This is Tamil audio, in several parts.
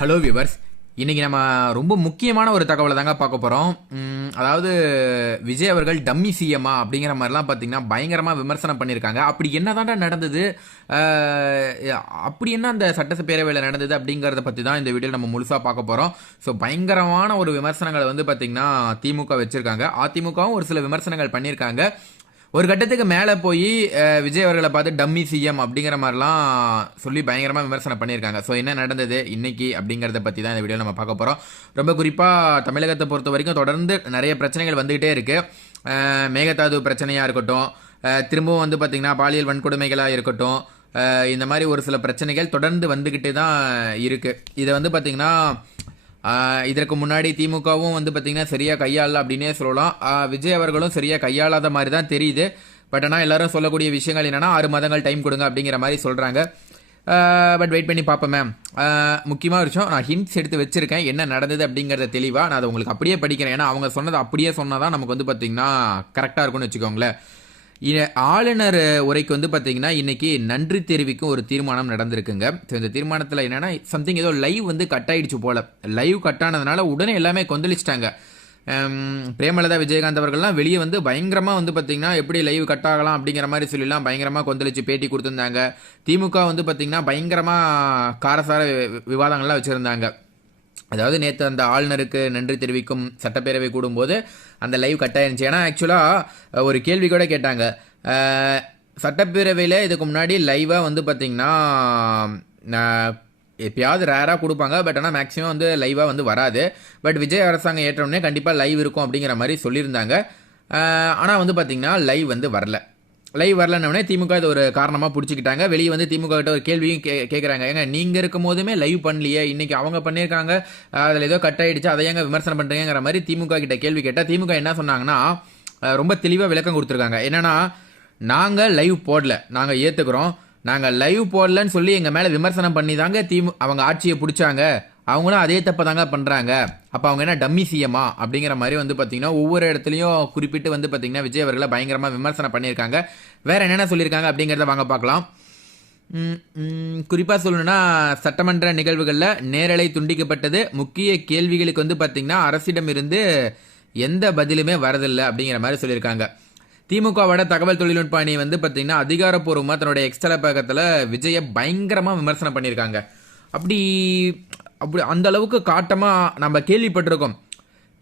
ஹலோ வியூவர்ஸ், இன்னைக்கு நம்ம ரொம்ப முக்கியமான ஒரு தகவலை தாங்க பார்க்க போகிறோம். அதாவது விஜய் அவர்கள் டம்மி சிஎம்மா அப்படிங்கிற மாதிரிலாம் பார்த்தீங்கன்னா பயங்கரமாக விமர்சனம் பண்ணியிருக்காங்க. அப்படி என்ன நடந்தது, அப்படி என்ன அந்த சட்டப்பேரவையில் நடந்தது அப்படிங்கிறத பற்றி தான் இந்த வீடியோ நம்ம முழுசாக பார்க்க போகிறோம். ஸோ பயங்கரமான ஒரு விமர்சனங்களை வந்து பார்த்தீங்கன்னா திமுக வச்சுருக்காங்க. அதிமுகவும் ஒரு சில விமர்சனங்கள் பண்ணியிருக்காங்க. ஒரு கட்டத்துக்கு மேலே போய் விஜய் அவர்களை பார்த்து டம்மி சிஎம் அப்படிங்கிற மாதிரிலாம் சொல்லி பயங்கரமாக விமர்சனம் பண்ணியிருக்காங்க. ஸோ என்ன நடந்தது இன்னைக்கு அப்படிங்கிறத பற்றி தான் இந்த வீடியோ நம்ம பார்க்க போகிறோம். ரொம்ப குறிப்பாக தமிழகத்தை பொறுத்த வரைக்கும் தொடர்ந்து நிறைய பிரச்சனைகள் வந்துகிட்டே இருக்குது. மேகதாது பிரச்சனையாக இருக்கட்டும், திரும்பவும் வந்து பார்த்திங்கன்னா பாலியல் வன்கொடுமைகளாக இருக்கட்டும், இந்த மாதிரி ஒரு சில பிரச்சனைகள் தொடர்ந்து வந்துக்கிட்டே தான் இருக்குது. இதை வந்து பார்த்திங்கன்னா இதற்கு முன்னாடி திமுகவும் வந்து பார்த்திங்கன்னா சரியாக கையாளல அப்படின்னே சொல்லலாம். விஜய் அவர்களும் சரியாக கையாளாத மாதிரி தான் தெரியுது. பட் ஆனால் எல்லாரும் சொல்லக்கூடிய விஷயங்கள் என்னென்னா 6 மாதங்கள் டைம் கொடுங்க அப்படிங்கிற மாதிரி சொல்கிறாங்க. பட் வெயிட் பண்ணி பார்ப்போம் மேம். முக்கியமாக விஷயம், நான் ஹிண்ட்ஸ் எடுத்து வச்சுருக்கேன் என்ன நடந்தது அப்படிங்கிறத தெளிவாக நான் அதை உங்களுக்கு அப்படியே படிக்கிறேன். ஏன்னா அவங்க சொன்னதை அப்படியே சொன்னால் தான் நமக்கு வந்து பார்த்திங்கன்னா கரெக்டாக இருக்கும்னு வச்சுக்கோங்களேன். ஆளுநர் உரைக்கு வந்து பார்த்தீங்கன்னா இன்னைக்கு நன்றி தெரிவிக்கும் ஒரு தீர்மானம் நடந்திருக்குங்க. ஸோ இந்த தீர்மானத்தில் என்னன்னா சம்திங் ஏதோ லைவ் வந்து கட் ஆயிடுச்சு போல. லைவ் கட் ஆனதுனால உடனே எல்லாமே கொந்தளிச்சிட்டாங்க. பிரேமலதா விஜயகாந்த் அவர்கள்லாம் வெளியே வந்து பயங்கரமாக வந்து பார்த்தீங்கன்னா எப்படி லைவ் கட் ஆகலாம் அப்படிங்கிற மாதிரி சொல்லிலாம் பயங்கரமாக கொந்தளிச்சு பேட்டி கொடுத்துருந்தாங்க. திமுக வந்து பார்த்தீங்கன்னா பயங்கரமாக காரசார விவாதங்கள்லாம் வச்சுருந்தாங்க. அதாவது நேற்று அந்த ஆளுநருக்கு நன்றி தெரிவிக்கும் சட்டப்பேரவை கூடும்போது அந்த லைவ் கட் ஆயிருந்துச்சு. ஏன்னா ஆக்சுவலாக ஒரு கேள்வி கூட கேட்டாங்க. சட்டப்பேரவையில் இதுக்கு முன்னாடி லைவாக வந்து பார்த்திங்கன்னா எப்பயாவது ரேராக கொடுப்பாங்க. பட் ஆனால் மேக்ஸிமம் வந்து லைவாக வந்து வராது. பட் விஜய் அரசாங்கம் ஏற்றவுடனே கண்டிப்பாக லைவ் இருக்கும் அப்படிங்கிற மாதிரி சொல்லியிருந்தாங்க. ஆனால் வந்து பார்த்திங்கன்னா லைவ் வந்து வரல. லைவ் வரலன்னே திமுக இது ஒரு காரணமாக பிடிச்சிக்கிட்டாங்க. வெளியே வந்து திமுக கிட்ட ஒரு கேள்வியும் கேட்குறாங்க. ஏங்க நீங்கள் இருக்கும் போதுமே லைவ் பண்ணலையே, இன்றைக்கி அவங்க பண்ணியிருக்காங்க, அதில் ஏதோ கட் ஆகிடுச்சு, அதை ஏங்க விமர்சனம் பண்ணுறீங்கிற மாதிரி திமுக கிட்ட கேள்வி கேட்டால் திமுக என்ன சொன்னாங்கன்னா ரொம்ப தெளிவாக விளக்கம் கொடுத்துருக்காங்க. என்னென்னா, நாங்கள் லைவ் போடல, நாங்கள் ஏற்றுக்கிறோம், நாங்கள் லைவ் போடலன்னு சொல்லி எங்கள் மேலே விமர்சனம் பண்ணி தாங்க அவங்க ஆட்சியை பிடிச்சாங்க, அவங்களும் அதே தப்பை தாங்க பண்ணுறாங்க, அப்போ அவங்க என்ன டம்மி சிஎம்மா அப்படிங்கிற மாதிரி வந்து பார்த்திங்கன்னா ஒவ்வொரு இடத்துலையும் குறிப்பிட்டு வந்து பார்த்திங்கன்னா விஜய் அவர்களை பயங்கரமாக விமர்சனம் பண்ணியிருக்காங்க. வேறு என்னென்ன சொல்லியிருக்காங்க அப்படிங்கிறத வாங்க பார்க்கலாம். குறிப்பாக சொல்லணும்னா, சட்டமன்ற நிகழ்வுகளில் நேரலை துண்டிக்கப்பட்டது, முக்கிய கேள்விகளுக்கு வந்து பார்த்திங்கன்னா அரசிடமிருந்து எந்த பதிலுமே வரதில்லை அப்படிங்கிற மாதிரி சொல்லியிருக்காங்க. திமுகவோட தகவல் தொழில்நுட்ப அணி வந்து பார்த்திங்கன்னா அதிகாரப்பூர்வமாக தன்னுடைய எக்ஸ்ட்ரா பக்கத்தில் விஜயை பயங்கரமாக விமர்சனம் பண்ணியிருக்காங்க. அப்படி அந்த அளவுக்கு காட்டமாக நம்ம கேள்விப்பட்டிருக்கோம்.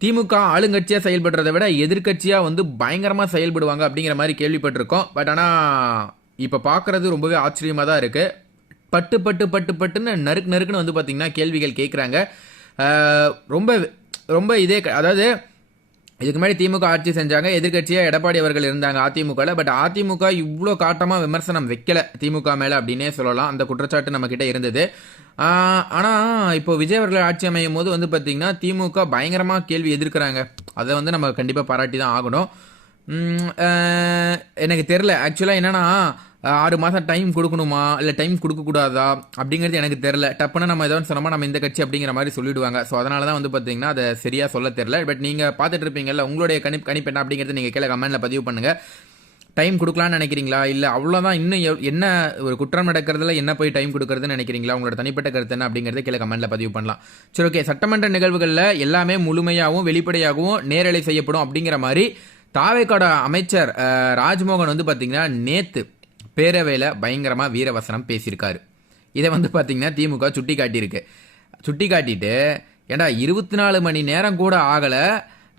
திமுக ஆளுங்கட்சியாக செயல்படுறதை விட எதிர்கட்சியாக வந்து பயங்கரமாக செயல்படுவாங்க அப்படிங்கிற மாதிரி கேள்விப்பட்டிருக்கோம். பட் ஆனால் இப்போ பார்க்குறது ரொம்பவே ஆச்சரியமாக தான் இருக்குது. பட்டுன்னு நறுக்குன்னு வந்து பார்த்திங்கன்னா கேள்விகள் கேட்குறாங்க. ரொம்ப ரொம்ப அதாவது இதுக்கு முன்னாடி திமுக ஆட்சி செஞ்சாங்க, எதிர்கட்சியாக எடப்பாடி அவர்கள் இருந்தாங்க அதிமுகவில். பட் அதிமுக இவ்வளோ காட்டமாக விமர்சனம் வைக்கல திமுக மேலே அப்படின்னே சொல்லலாம். அந்த குற்றச்சாட்டு நம்மக்கிட்ட இருந்தது. ஆனால் இப்போ விஜய் அவர்கள் ஆட்சி அமையும் போது வந்து பார்த்திங்கன்னா திமுக பயங்கரமாக கேள்வி எதிர்க்கிறாங்க. அதை வந்து நம்ம கண்டிப்பாக பாராட்டி தான் ஆகணும். எனக்கு தெரில ஆக்சுவலாக என்னென்னா 6 மாதம் டைம் கொடுக்கணுமா இல்லை டைம் கொடுக்கக்கூடாதா அப்படிங்கிறது எனக்கு தெரில. டப்புன்னு நம்ம ஏதாவது சொன்னோமா நம்ம இந்த கட்சி அப்படிங்கிற மாதிரி சொல்லிவிடுவாங்க. ஸோ அதனால தான் வந்து பார்த்திங்கன்னா அதை சரியாக சொல்ல தெரில. பட் நீங்கள் பார்த்துட்டு இருப்பீங்கல்ல, உங்களுடைய கணிப்பு என்ன அப்படிங்கிறது நீங்கள் கீழே கமெண்ட்டில் பதிவு பண்ணுங்கள். டைம் கொடுக்கலான்னு நினைக்கிறீங்களா, இல்லை அவ்வளோதான் இன்னும் என்ன ஒரு குற்றம் நடக்கிறதுல என்ன போய் டைம் கொடுக்குறதுன்னு நினைக்கிறீங்களா, உங்களோட தனிப்பட்ட கருத்து என்ன அப்படிங்கிறத கீழே கமெண்ட்டில் பதிவு பண்ணலாம். சரி, ஓகே. சட்டமன்ற நிகழ்வுகளில் எல்லாமே முழுமையாகவும் வெளிப்படையாகவும் நேரலை செய்யப்படும் அப்படிங்கிற மாதிரி தாவேக்காட அமைச்சர் ராஜ்மோகன் வந்து பார்த்திங்கன்னா நேற்று பேரவையில் பயங்கரமாக வீரவசனம் பேசியிருக்காரு. இதை வந்து பார்த்திங்கன்னா திமுக சுட்டி காட்டிட்டு ஏண்டா 24 மணி நேரம் கூட ஆகலை,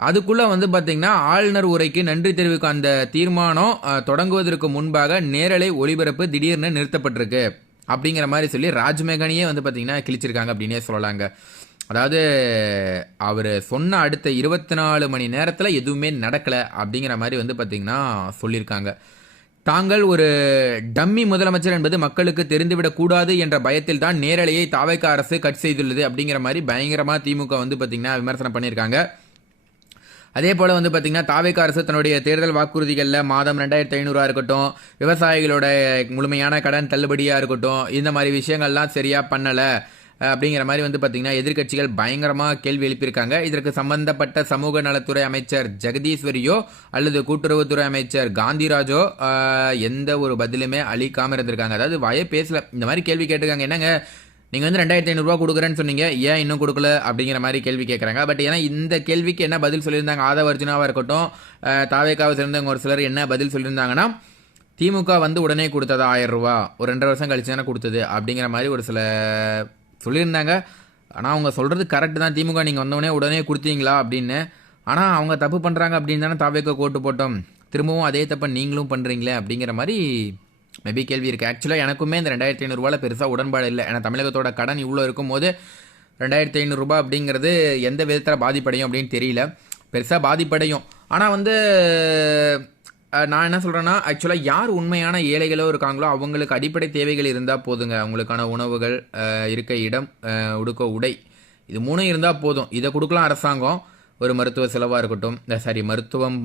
அதுக்குள்ளே வந்து பார்த்திங்கன்னா ஆளுநர் உரைக்கு நன்றி தெரிவிக்கும் அந்த தீர்மானம் தொடங்குவதற்கு முன்பாக நேரலை ஒளிபரப்பு திடீர்னு நிறுத்தப்பட்டிருக்கு அப்படிங்கிற மாதிரி சொல்லி ராஜ்மேகனியே வந்து பார்த்திங்கன்னா கிழிச்சிருக்காங்க அப்படின்னே சொல்லலாங்க. அதாவது அவர் சொன்ன அடுத்த 24 மணி நேரத்தில் எதுவுமே நடக்கலை அப்படிங்கிற மாதிரி வந்து பார்த்திங்கன்னா சொல்லியிருக்காங்க. தாங்கள் ஒரு டம்மி முதலமைச்சர் என்பது மக்களுக்கு தெரிந்துவிடக்கூடாது என்ற பயத்தில் தான் நேரலையை தாவேக அரசு கட் செய்துள்ளது அப்படிங்கிற மாதிரி பயங்கரமாக திமுக வந்து பார்த்திங்கன்னா விமர்சனம் பண்ணியிருக்காங்க. அதே போல் வந்து பார்த்திங்கன்னா தாவேக அரசு தன்னுடைய தேர்தல் வாக்குறுதிகளில் மாதம் 2500 இருக்கட்டும், விவசாயிகளோட முழுமையான கடன் தள்ளுபடியாக இருக்கட்டும், இந்த மாதிரி விஷயங்கள்லாம் சரியாக பண்ணலை அப்படிங்கிற மாதிரி வந்து பார்த்திங்கன்னா எதிர்கட்சிகள் பயங்கரமாக கேள்வி எழுப்பியிருக்காங்க. இதற்கு சம்பந்தப்பட்ட சமூக நலத்துறை அமைச்சர் ஜெகதீஸ்வரியோ அல்லது கூட்டுறவுத்துறை அமைச்சர் காந்திராஜோ எந்த ஒரு பதிலுமே அளிக்காமல் இருந்திருக்காங்க. அதாவது வாயே பேசல. இந்த மாதிரி கேள்வி கேட்டிருக்காங்க. என்னங்க நீங்கள் வந்து 2500 கொடுக்குறேன்னு சொன்னீங்க, ஏன் இன்னும் கொடுக்கல அப்படிங்கிற மாதிரி கேள்வி கேட்குறாங்க. பட் ஏன்னா இந்த கேள்விக்கு என்ன பதில் சொல்லியிருந்தாங்க, ஆதவ அர்ஜுனாவாக இருக்கட்டும், தாவேக்காவை சேர்ந்தவங்க ஒரு சிலர் என்ன பதில் சொல்லியிருந்தாங்கன்னா, திமுக வந்து உடனே கொடுத்தது 1000 ரூபா, ஒரு 2 வருஷம் கழிச்சு தானே கொடுத்தது அப்படிங்கிற மாதிரி ஒரு சில சொல்லியிருந்தாங்க. ஆனால் அவங்க சொல்கிறது கரெக்டு தான், திமுக நீங்கள் வந்தோடனே உடனே கொடுத்தீங்களா அப்படின்னு. ஆனால் அவங்க தப்பு பண்ணுறாங்க அப்படின்னு தானே தாவேக்கா கோட்டு போட்டோம், திரும்பவும் அதே தப்பை நீங்களும் பண்ணுறீங்களே அப்படிங்கிற மாதிரி மேபி கேள்வி இருக்குது. ஆக்சுவலாக எனக்குமே இந்த 2500 பெருசாக உடன்பாடு இல்லை. ஏன்னா தமிழகத்தோட கடன் இவ்வளோ இருக்கும்போது 2500 அப்படிங்கிறது எந்த விதத்தில் பாதிப்படையும் அப்படின்னு தெரியல. பெருசாக பாதிப்படையும். ஆனால் வந்து நான் என்ன சொல்கிறேன்னா, ஆக்சுவலாக யார் உண்மையான ஏழைகளோ இருக்காங்களோ அவங்களுக்கு அடிப்படை தேவைகள் இருந்தால் போதுங்க. அவங்களுக்கான உணவுகள், இருக்க இடம், உடுக்க உடை, இது 3 இருந்தால் போதும். இதை கொடுக்கலாம் அரசாங்கம். ஒரு மருத்துவ செலவாக இருக்கட்டும், மருத்துவம்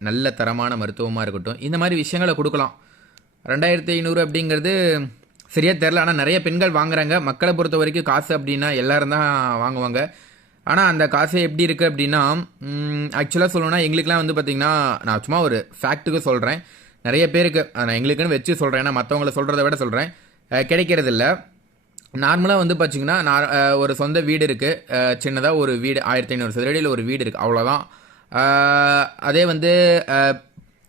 நல்ல தரமான மருத்துவமாக இருக்கட்டும், இந்த மாதிரி விஷயங்களை கொடுக்கலாம். 2500 அப்படிங்கிறது சரியாக தெரில. ஆனால் நிறைய பெண்கள் வாங்குறாங்க. மக்களை பொறுத்த வரைக்கும் காசு அப்படின்னா எல்லோரும் தான் வாங்குவாங்க. ஆனால் அந்த காசு எப்படி இருக்குது அப்படின்னா, ஆக்சுவலாக சொல்லணும்னா எங்களுக்குலாம் வந்து பார்த்திங்கன்னா, நான் சும்மா ஒரு ஃபேக்ட்டுக்கு சொல்கிறேன், நிறைய பேருக்கு நான் எங்களுக்குன்னு வச்சு சொல்கிறேன், ஏன்னா மற்றவங்கள சொல்கிறத விட சொல்கிறேன், கிடைக்கிறதில்ல. நார்மலாக வந்து பார்த்திங்கன்னா ஒரு சொந்த வீடு இருக்குது, சின்னதாக ஒரு வீடு 1500 சதுரடியில் ஒரு வீடு இருக்குது, அவ்வளோதான். அதே வந்து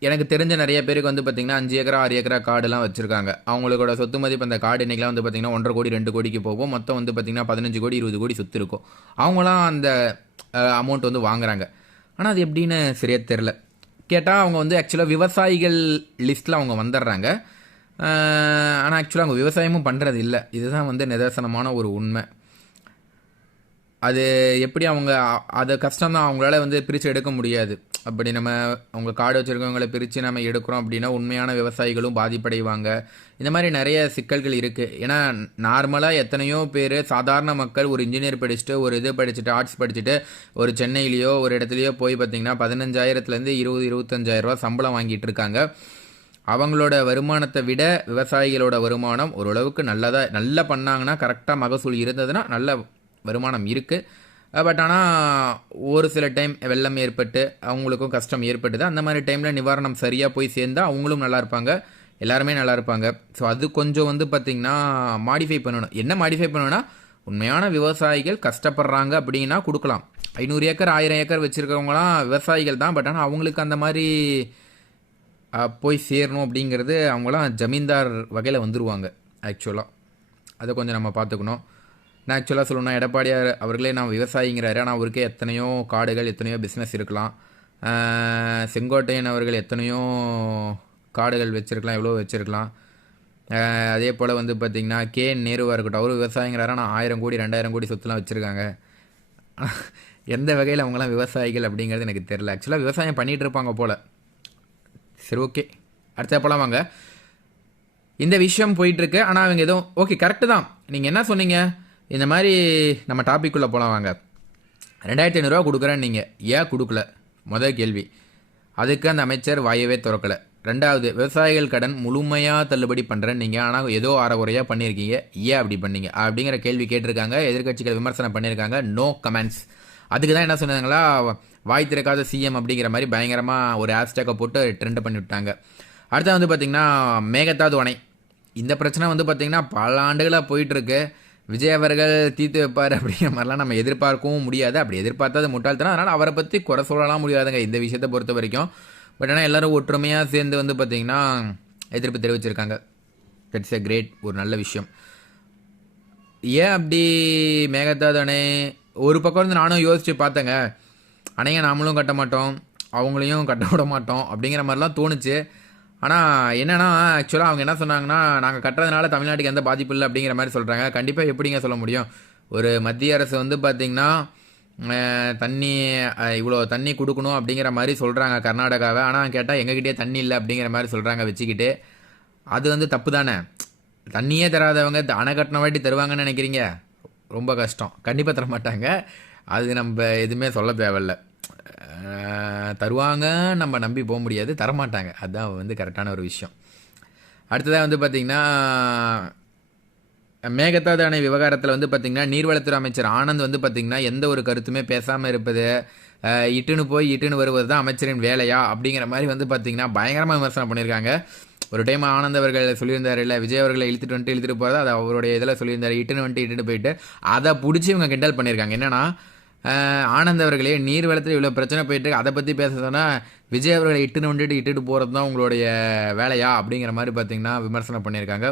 எனக்கு தெரிஞ்ச நிறைய பேருக்கு வந்து பார்த்திங்கன்னா 5 ஏக்கரா 6 ஏக்கரா காடுலாம் வச்சுருக்காங்க. அவங்களோட சொத்து மதிப்பு அந்த காடு இன்றைக்கெலாம் வந்து பார்த்திங்கன்னா 1.5 கோடி 2 கோடிக்கு போகும். மொத்தம் வந்து பார்த்திங்கன்னா 15 கோடி 20 கோடி சொத்து இருக்கும். அவங்களாம் அந்த அமௌண்ட் வந்து வாங்குறாங்க. ஆனால் அது எப்படின்னு சரியாக தெரில. கேட்டால் அவங்க வந்து ஆக்சுவலாக விவசாயிகள் லிஸ்ட்டில் அவங்க வந்துடுறாங்க. ஆனால் ஆக்சுவலாக அவங்க விவசாயமும் பண்ணுறது இல்லை. இதுதான் வந்து நிதர்சனமான ஒரு உண்மை. அது எப்படி அவங்க அதை கஷ்டம்தான், அவங்களால வந்து பிரித்து எடுக்க முடியாது. அப்படி நம்ம அவங்க காடு வச்சுருக்கவங்களை பிரித்து நம்ம எடுக்கிறோம் அப்படின்னா உண்மையான விவசாயிகளும் பாதிப்படைவாங்க. இந்த மாதிரி நிறைய சிக்கல்கள் இருக்குது. ஏன்னா நார்மலாக எத்தனையோ பேர் சாதாரண மக்கள் ஒரு இன்ஜினியர் படிச்சுட்டு ஒரு இது படிச்சுட்டு ஆர்ட்ஸ் படிச்சுட்டு ஒரு சென்னையிலையோ ஒரு இடத்துலையோ போய் பார்த்திங்கன்னா 15,000 20-25,000 ரூபா சம்பளம் வாங்கிட்டு இருக்காங்க. அவங்களோட வருமானத்தை விட விவசாயிகளோட வருமானம் ஓரளவுக்கு நல்லா பண்ணாங்கன்னா, கரெக்டாக மகசூல் இருந்ததுன்னா நல்ல வருமானம் இருக்குது. பட் ஆனால் ஒரு சில டைம் வெள்ளம் ஏற்பட்டு அவங்களுக்கும் கஷ்டம் ஏற்பட்டுது. அந்த மாதிரி டைமில் நிவாரணம் சரியாக போய் சேர்ந்தால் அவங்களும் நல்லா இருப்பாங்க, எல்லாருமே நல்லா இருப்பாங்க. ஸோ அது கொஞ்சம் வந்து பார்த்திங்கன்னா மாடிஃபை பண்ணணும். என்ன மாடிஃபை பண்ணணும்னா, உண்மையான விவசாயிகள் கஷ்டப்படுறாங்க அப்படின்னா கொடுக்கலாம். 500 ஏக்கர் 1000 ஏக்கர் வச்சுருக்கவங்களாம் விவசாயிகள் தான். பட் ஆனால் அவங்களுக்கு அந்த மாதிரி போய் சேரணும் அப்படிங்கிறது அவங்களாம் ஜமீன்தார் வகையில் வந்துடுவாங்க. ஆக்சுவலாக அதை கொஞ்சம் நம்ம பார்த்துக்கணும். நான் ஆக்சுவலாக சொல்லணும்னா எடப்பாடியார் அவர்களே நான் விவசாயிங்கிறாரு, ஆனால் அவருக்கே எத்தனையோ காடுகள் எத்தனையோ பிஸ்னஸ் இருக்கலாம். செங்கோட்டையன் அவர்கள் எத்தனையோ காடுகள் வச்சுருக்கலாம், எவ்வளோ வச்சுருக்கலாம். அதே போல் வந்து பார்த்திங்கன்னா KN நேருவாக இருக்கட்டும், அவரும் விவசாயிங்கிறாரு, ஆனால் 1000 கோடி 2000 கோடி சொத்துலாம் வச்சுருக்காங்க. எந்த வகையில் அவங்களாம் விவசாயிகள் அப்படிங்கிறது எனக்கு தெரில. ஆக்சுவலாக விவசாயம் பண்ணிகிட்டு இருப்பாங்க போல். சரி, ஓகே, அடுத்த போலாம் வாங்க. இந்த விஷயம் போயிட்டுருக்கு. ஆனால் அவங்க எதுவும் ஓகே கரெக்டு தான். நீங்கள் என்ன சொன்னீங்க, இந்த மாதிரி நம்ம டாபிக்குள்ளே போகலாம் வாங்க. 2500 கொடுக்குறேன்னு நீங்கள் ஏன் கொடுக்கல? முதல் கேள்வி. அதுக்கு அந்த அமைச்சர் வாயவே திறக்கலை. 2வது, விவசாயிகள் கடன் முழுமையாக தள்ளுபடி பண்ணுறேன்னு நீங்கள், ஆனால் ஏதோ அறகுறையாக பண்ணியிருக்கீங்க, ஏன் அப்படி பண்ணீங்க அப்படிங்கிற கேள்வி கேட்டிருக்காங்க. எதிர்கட்சிகள் விமர்சனம் பண்ணியிருக்காங்க. No comments. அதுக்கு தான் என்ன சொன்னாங்களா, வாய் திறக்காத CM அப்படிங்கிற மாதிரி பயங்கரமாக ஒரு ஹேஷ்டேக்கை போட்டு ட்ரெண்ட் பண்ணி விட்டாங்க. அடுத்த வந்து பார்த்திங்கன்னா மேகதாது அணை. இந்த பிரச்சனை வந்து பார்த்திங்கன்னா பல ஆண்டுகளாக போயிட்டுருக்கு. விஜய் அவர்கள் தீர்த்து வைப்பார் அப்படிங்கிற மாதிரிலாம் நம்ம எதிர்பார்க்கவும் முடியாது. அப்படி எதிர்பார்த்தது முட்டாள்தனம். அதனால் அவரை பற்றி குறை சொல்லலாம் முடியாதுங்க இந்த விஷயத்தை பொறுத்த வரைக்கும். பட் ஆனால் எல்லோரும் ஒற்றுமையாக சேர்ந்து வந்து பார்த்திங்கன்னா எதிர்ப்பு தெரிவிச்சிருக்காங்க. தட்ஸ் எ கிரேட், ஒரு நல்ல விஷயம். ஏன் அப்படி மேகதாது அணை ஒரு பக்கம் வந்து நானும் யோசித்து பார்த்தேங்க. அணையை நாமளும் கட்ட மாட்டோம், அவங்களையும் கட்ட விட மாட்டோம் அப்படிங்கிற மாதிரிலாம் தோணுச்சு. ஆனால் என்னென்னா ஆக்சுவலாக அவங்க என்ன சொன்னாங்கன்னா, நாங்கள் கட்டுறதுனால தமிழ்நாட்டுக்கு எந்த பாதிப்பு இல்லை அப்படிங்கிற மாதிரி சொல்கிறாங்க. கண்டிப்பாக எப்படிங்க சொல்ல முடியும்? ஒரு மத்திய அரசு வந்து பார்த்திங்கன்னா தண்ணி இவ்வளோ தண்ணி கொடுக்கணும் அப்படிங்கிற மாதிரி சொல்கிறாங்க கர்நாடகாவை. ஆனால் கேட்டால் எங்ககிட்டயே தண்ணி இல்லை அப்படிங்கிற மாதிரி சொல்கிறாங்க வச்சுக்கிட்டு. அது வந்து தப்பு தானே. தண்ணியே தராதவங்க அணை கட்டின வாட்டி தருவாங்கன்னு நினைக்கிறீங்க? ரொம்ப கஷ்டம். கண்டிப்பாக தர மாட்டாங்க. அது நம்ம எதுவுமே சொல்ல தேவையில்ல. தருவாங்க நம்ம நம்பி போக முடியாது, தரமாட்டாங்க. அதுதான் வந்து கரெக்டான ஒரு விஷயம். அடுத்ததாக வந்து பார்த்திங்கன்னா மேகதாது அணை விவகாரத்தில் வந்து பார்த்திங்கன்னா நீர்வளத்துறை அமைச்சர் ஆனந்த் வந்து பார்த்திங்கன்னா எந்த ஒரு கருத்துமே பேசாமல் இருப்பது, இட்டுன்னு வருவது தான் அமைச்சரின் வேலையா அப்படிங்கிற மாதிரி வந்து பார்த்திங்கன்னா பயங்கரமாக விமர்சனம் பண்ணியிருக்காங்க. ஒரு டைம் ஆனந்த் அவர்கள் சொல்லியிருந்தாரு இல்லை, விஜய் அவர்களை இழுத்துட்டு போகிறத அதை அவருடைய இதில் சொல்லியிருந்தாரு, இட்டுட்டு போயிட்டு அதை பிடிச்சி இவங்க கிண்டல் பண்ணியிருக்காங்க. என்னன்னா ஆனந்த் அவர்களே, நீர் வெள்ளத்தில் இவ்வளோ பிரச்சனை போயிட்டு அதை பற்றி பேச சொன்னால் விஜய் அவர்களை இட்டுட்டு போகிறது தான் உங்களுடைய வேலையா அப்படிங்கிற மாதிரி பார்த்தீங்கன்னா விமர்சனம் பண்ணியிருக்காங்க.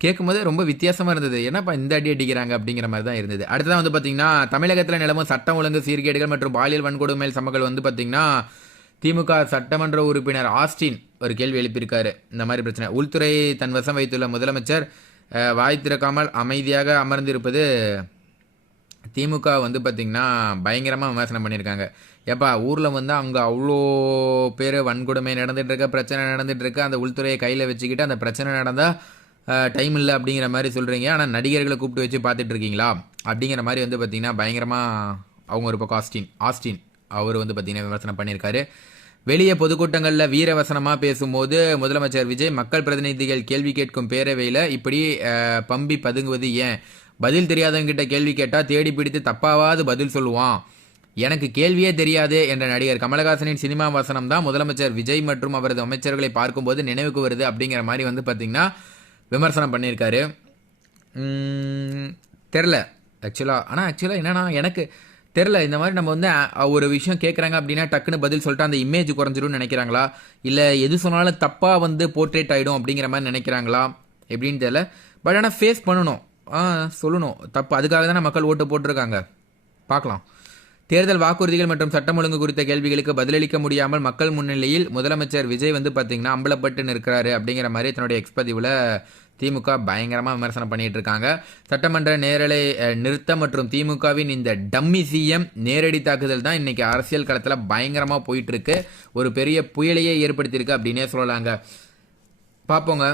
கேட்கும்போது ரொம்ப வித்தியாசமாக இருந்தது. என்னப்பா இந்த அடி அடிக்கிறாங்க அப்படிங்கிற மாதிரி தான் இருந்தது. அடுத்ததான் வந்து பார்த்தீங்கன்னா தமிழகத்தில் நிலவும் சட்டம் ஒழுங்கு சீர்கேடுகள் மற்றும் பாலியல் வன்கொடுமை சம்பவங்கள் வந்து பார்த்தீங்கன்னா திமுக சட்டமன்ற உறுப்பினர் ஆஸ்டின் ஒரு கேள்வி எழுப்பியிருக்காரு. இந்த மாதிரி பிரச்சனை உள்துறை தன் வசம் வைத்துள்ள முதலமைச்சர் வாய் திறக்காமல் அமைதியாக அமர்ந்திருப்பது திமுக வந்து பார்த்திங்கன்னா பயங்கரமாக விமர்சனம் பண்ணியிருக்காங்க. ஏப்பா ஊரில் வந்து அங்கே அவ்வளோ பேர் வன்கொடுமை நடந்துகிட்ருக்கு, பிரச்சனை நடந்துகிட்ருக்கு, அந்த உள்துறையை கையில் வச்சுக்கிட்டு அந்த பிரச்சனை நடந்தால் டைம் இல்லை அப்படிங்கிற மாதிரி சொல்கிறீங்க, ஆனால் நடிகர்களை கூப்பிட்டு வச்சு பார்த்துட்டு இருக்கீங்களா அப்படிங்கிற மாதிரி வந்து பார்த்திங்கன்னா பயங்கரமாக அவங்க ஒரு பக்கம் ஆஸ்டின் அவர் வந்து பார்த்திங்கன்னா விமர்சனம் பண்ணியிருக்காரு. வெளியே பொதுக்கூட்டங்களில் வீரவசனமாக பேசும்போது முதலமைச்சர் விஜய் மக்கள் பிரதிநிதிகள் கேள்வி கேட்கும் பேரவையில் இப்படி பம்பி பதுங்குவது ஏன்? பதில் தெரியாதவங்கிட்ட கேள்வி கேட்டால் தேடி பிடித்து தப்பாவது பதில் சொல்லுவான். எனக்கு கேள்வியே தெரியாது என்ற நடிகர் கமலஹாசனின் சினிமா வசனம் தான் முதலமைச்சர் விஜய் மற்றும் அவரது அமைச்சர்களை பார்க்கும்போது நினைவுக்கு வருது அப்படிங்கிற மாதிரி வந்து பார்த்திங்கன்னா விமர்சனம் பண்ணியிருக்காரு. தெரில ஆக்சுவலாக என்னன்னா எனக்கு தெரில, இந்த மாதிரி நம்ம வந்து ஒரு விஷயம் கேட்குறாங்க அப்படின்னா டக்குன்னு பதில் சொல்லிட்டு அந்த இமேஜ் குறைஞ்சிரும்னு நினைக்கிறாங்களா, இல்லை எது சொன்னாலும் தப்பாக வந்து போர்ட்ரேட் ஆகிடும் அப்படிங்கிற மாதிரி நினைக்கிறாங்களா எப்படின்னு தெரியல. பட் ஆனால் ஃபேஸ் பண்ணணும், சொல்லணும் தப்பு, அதுக்காக தானே மக்கள் ஓட்டு போட்டிருக்காங்க. பார்க்கலாம். தேர்தல் வாக்குறுதிகள் மற்றும் சட்டம் ஒழுங்கு குறித்த கேள்விகளுக்கு பதிலளிக்க முடியாமல் மக்கள் முன்னிலையில் முதலமைச்சர் விஜய் வந்து பார்த்தீங்கன்னா அம்பலப்பட்டு நிற்கிறாரு அப்படிங்கிற மாதிரி தன்னுடைய எக்ஸ்பதிவில் திமுக பயங்கரமாக விமர்சனம் பண்ணிட்டு இருக்காங்க. சட்டமன்ற நேரலை நிறுத்தம் மற்றும் திமுகவின் இந்த டம்மி சிஎம் நேரடி தாக்குதல் தான் இன்னைக்கு அரசியல் களத்தில் பயங்கரமாக போயிட்டு இருக்கு, ஒரு பெரிய புயலையே ஏற்படுத்தியிருக்கு அப்படின்னே சொல்லலாங்க. பார்ப்போங்க.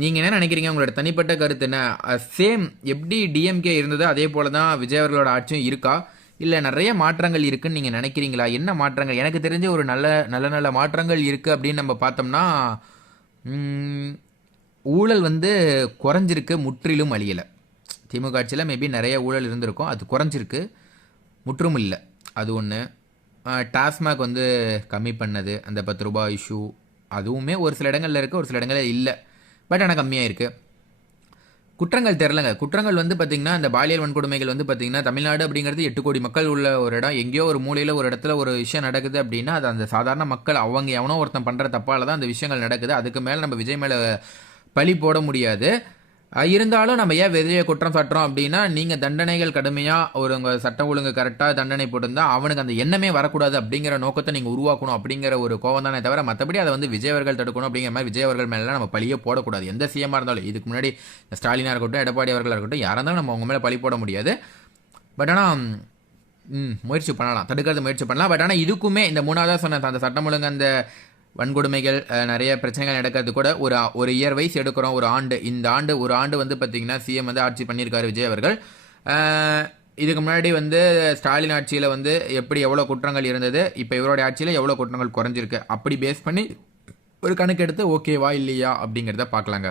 நீங்கள் என்ன நினைக்கிறீங்க? உங்களோட தனிப்பட்ட கருத்து என்ன? சேம் எப்படி டிஎம்கே இருந்ததோ அதே போல தான் விஜய் அவர்களோட ஆட்சியும் இருக்கா, இல்லை நிறைய மாற்றங்கள் இருக்குன்னு நீங்கள் நினைக்கிறீங்களா? என்ன மாற்றங்கள்? எனக்கு தெரிஞ்ச ஒரு நல்ல மாற்றங்கள் இருக்குது அப்படின்னு நம்ம பார்த்தோம்னா ஊழல் வந்து குறைஞ்சிருக்கு, முற்றிலும் அழியலை. திமுக ஆட்சியில் மேபி நிறைய ஊழல் இருந்திருக்கும், அது குறைஞ்சிருக்கு, முற்றும் இல்லை. அது ஒன்று. டாஸ்மாக் வந்து கம்மி பண்ணது, அந்த 10 ரூபாய் இஷ்யூ அதுவுமே ஒரு சில இடங்களில் இருக்குது, ஒரு சில இடங்களில் இல்லை. பட் ஆனால் கம்மியாக இருக்குது. குற்றங்கள் தெரிலங்க. குற்றங்கள் வந்து பார்த்திங்கன்னா இந்த பாலியல் வன்கொடுமைகள் வந்து பார்த்திங்கன்னா தமிழ்நாடு அப்படிங்கிறது 8 கோடி மக்கள் உள்ள ஒரு இடம். எங்கேயோ ஒரு மூலையில் ஒரு இடத்துல ஒரு விஷயம் நடக்குது அப்படின்னா அது அந்த சாதாரண மக்கள் அவங்க எவனோ ஒருத்தன் பண்ணுற தப்பால் தான் அந்த விஷயங்கள் நடக்குது. அதுக்கு மேலே நம்ம விஜய் மேலே பழி போட முடியாது. இருந்தாலும் நம்ம ஏன் விஜயை குற்றம் சாட்டுறோம் அப்படின்னா, நீங்கள் தண்டனைகள் கடுமையாக ஒரு உங்கள் சட்டம் ஒழுங்கு கரெக்டாக தண்டனை போட்டிருந்தால் அவனுக்கு அந்த எண்ணமே வரக்கூடாது அப்படிங்கிற நோக்கத்தை நீங்கள் உருவாக்கணும் அப்படிங்கிற ஒரு கோவம் தானே தவிர, மற்றபடி அதை வந்து விஜய் அவர்கள் தடுக்கணும் அப்படிங்கிற மாதிரி விஜய் அவர்கள் மேலே நம்ம பழியே போடக்கூடாது. எந்த சிஎம்மாக இருந்தாலும், இதுக்கு முன்னாடி ஸ்டாலினாக இருக்கட்டும், எடப்பாடி அவர்களாக இருக்கட்டும், யாராக இருந்தாலும் நம்ம அவங்க மேலே பழி போட முடியாது. பட் ஆனால் முயற்சி பண்ணலாம், தடுக்கிறது முயற்சி பண்ணலாம். பட் ஆனால் இதுக்குமே இந்த 3ஆவதாக சொன்ன அந்த சட்டம் ஒழுங்கு அந்த வன்கொடுமைகள் நிறைய பிரச்சனைகள் நடக்கிறது கூட ஒரு இயர் வைஸ் எடுக்கிறோம். இந்த ஆண்டு வந்து பார்த்திங்கன்னா சிஎம் வந்து ஆட்சி பண்ணியிருக்காரு விஜய் அவர்கள். இதுக்கு முன்னாடி வந்து ஸ்டாலின் ஆட்சியில் வந்து எவ்வளோ குற்றங்கள் இருந்தது, இப்போ இவருடைய ஆட்சியில் எவ்வளோ குற்றங்கள் குறைஞ்சிருக்கு, அப்படி பேஸ் பண்ணி ஒரு கணக்கு எடுத்து ஓகேவா இல்லையா அப்படிங்கிறத பார்க்கலாங்க.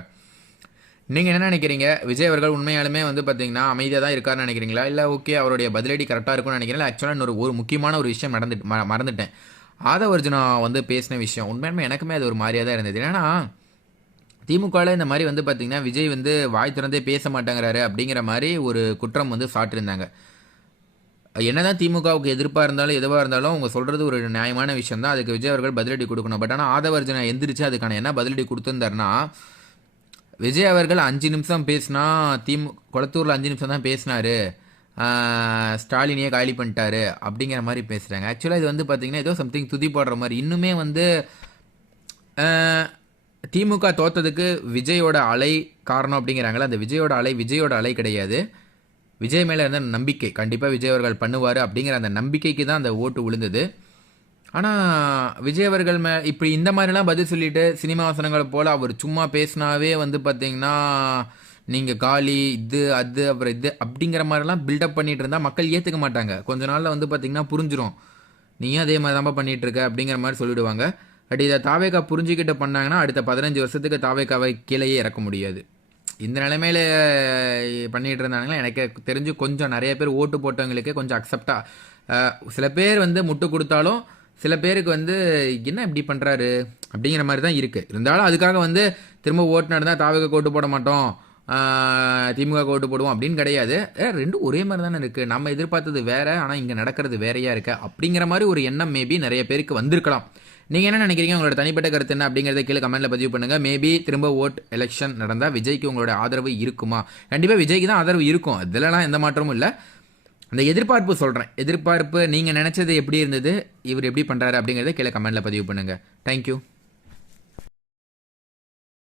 நீங்கள் என்ன நினைக்கிறீங்க? விஜய் அவர்கள் உண்மையாலுமே வந்து பார்த்தீங்கன்னா அமைதியாக தான் இருக்காருன்னு நினைக்கிறீங்களா, இல்லை ஓகே அவருடைய பதிலடி கரெக்டாக இருக்கும்னு நினைக்கிறீங்களா? ஆக்சுவலாக ஒரு முக்கியமான ஒரு விஷயம் மறந்துட்டேன். ஆதவர்ஜுனா வந்து பேசின விஷயம் உண்மையுமே எனக்குமே அது ஒரு மாதிரியாக தான் இருந்தது. ஏன்னா திமுகவில் இந்த மாதிரி வந்து பார்த்திங்கன்னா விஜய் வந்து வாய் திறந்தே பேச மாட்டேங்கிறாரு அப்படிங்கிற மாதிரி ஒரு குற்றம் வந்து சாட்டியிருந்தாங்க. என்னதான் திமுகவுக்கு எதிர்ப்பாக இருந்தாலும் எதுவாக இருந்தாலும் அவங்க சொல்கிறது ஒரு நியாயமான விஷயம் தான், அதுக்கு விஜய் அவர்கள் பதிலடி கொடுக்கணும். பட் ஆனால் ஆதவர்ஜுனா எந்திரிச்சு அதுக்கான என்ன பதிலடி கொடுத்துருந்தாருன்னா, விஜய் அவர்கள் 5 நிமிஷம் பேசினா குளத்தூரில் 5 நிமிஷம் தான் பேசினாரு, ஸ்டாலினையே காலி பண்ணிட்டாரு அப்படிங்கிற மாதிரி பேசுகிறாங்க. ஆக்சுவலாக இது வந்து பார்த்திங்கன்னா ஏதோ சம்திங் துதி போடுற மாதிரி. இன்னுமே வந்து திமுக தோற்றதுக்கு விஜயோட அலை காரணம் அப்படிங்கிறாங்களா, அந்த விஜயோட அலை கிடையாது, விஜய் மேலே இருந்த நம்பிக்கை. கண்டிப்பாக விஜய் அவர்கள் பண்ணுவார் அப்படிங்கிற அந்த நம்பிக்கைக்கு தான் அந்த ஓட்டு விழுந்தது. ஆனால் விஜய் அவர்கள் இப்படி இந்த மாதிரிலாம் பதில் சொல்லிட்டு சினிமா வசனங்களை போல் அவர் சும்மா பேசினாவே வந்து பார்த்திங்கன்னா நீங்கள் காலி இது அது அப்புறம் இது அப்படிங்கிற மாதிரிலாம் பில்டப் பண்ணிகிட்டு இருந்தால் மக்கள் ஏற்றுக்க மாட்டாங்க. கொஞ்ச நாளில் வந்து பார்த்திங்கன்னா புரிஞ்சிடும், நீயும் அதே மாதிரி தான் பண்ணிகிட்டு இருக்க அப்படிங்கிற மாதிரி சொல்லிவிடுவாங்க. பட் இதை தாவேக்கா புரிஞ்சுக்கிட்டு பண்ணாங்கன்னா அடுத்த 15 வருஷத்துக்கு தாவேக்காவை கீழேயே இறக்க முடியாது. இந்த நிலைமையில் பண்ணிகிட்டு இருந்தாங்கன்னா எனக்கு தெரிஞ்சு கொஞ்சம் நிறைய பேர் ஓட்டு போட்டவங்களுக்கே கொஞ்சம் அக்செப்டாக, சில பேர் வந்து முட்டு கொடுத்தாலும் சில பேருக்கு வந்து என்ன இப்படி பண்ணுறாரு அப்படிங்கிற மாதிரி தான் இருக்குது. இருந்தாலும் அதுக்காக வந்து திரும்ப ஓட்டு நடந்தால் தாவக ஓட்டு போட மாட்டோம், திமுக ஓட்டு போடுவோம் அப்படின்னு கிடையாது. ரெண்டும் ஒரே மாதிரி தானே இருக்குது, நம்ம எதிர்பார்த்தது வேற, ஆனால் இங்கே நடக்கிறது வேறையா இருக்கு அப்படிங்கிற மாதிரி ஒரு எண்ணம் மேபி நிறைய பேருக்கு வந்திருக்கலாம். நீங்கள் என்ன நினைக்கிறீங்க? உங்களோட தனிப்பட்ட கருத்து என்ன அப்படிங்கிறத கீழே கமெண்ட்டில் பதிவு பண்ணுங்கள். மேபி திரும்ப எலெக்ஷன் நடந்தால் விஜய்க்கு உங்களோட ஆதரவு இருக்குமா? கண்டிப்பாக விஜய்க்கு தான் ஆதரவு இருக்கும், இதெல்லாம் எந்த மாற்றமும் இல்லை. அந்த எதிர்பார்ப்பு சொல்கிறேன், எதிர்பார்ப்பு நீங்கள் நினச்சது எப்படி இருந்தது, இவர் எப்படி பண்ணுறாரு அப்படிங்கிறத கீழே கமெண்ட்டில் பதிவு பண்ணுங்கள். தேங்க்யூ.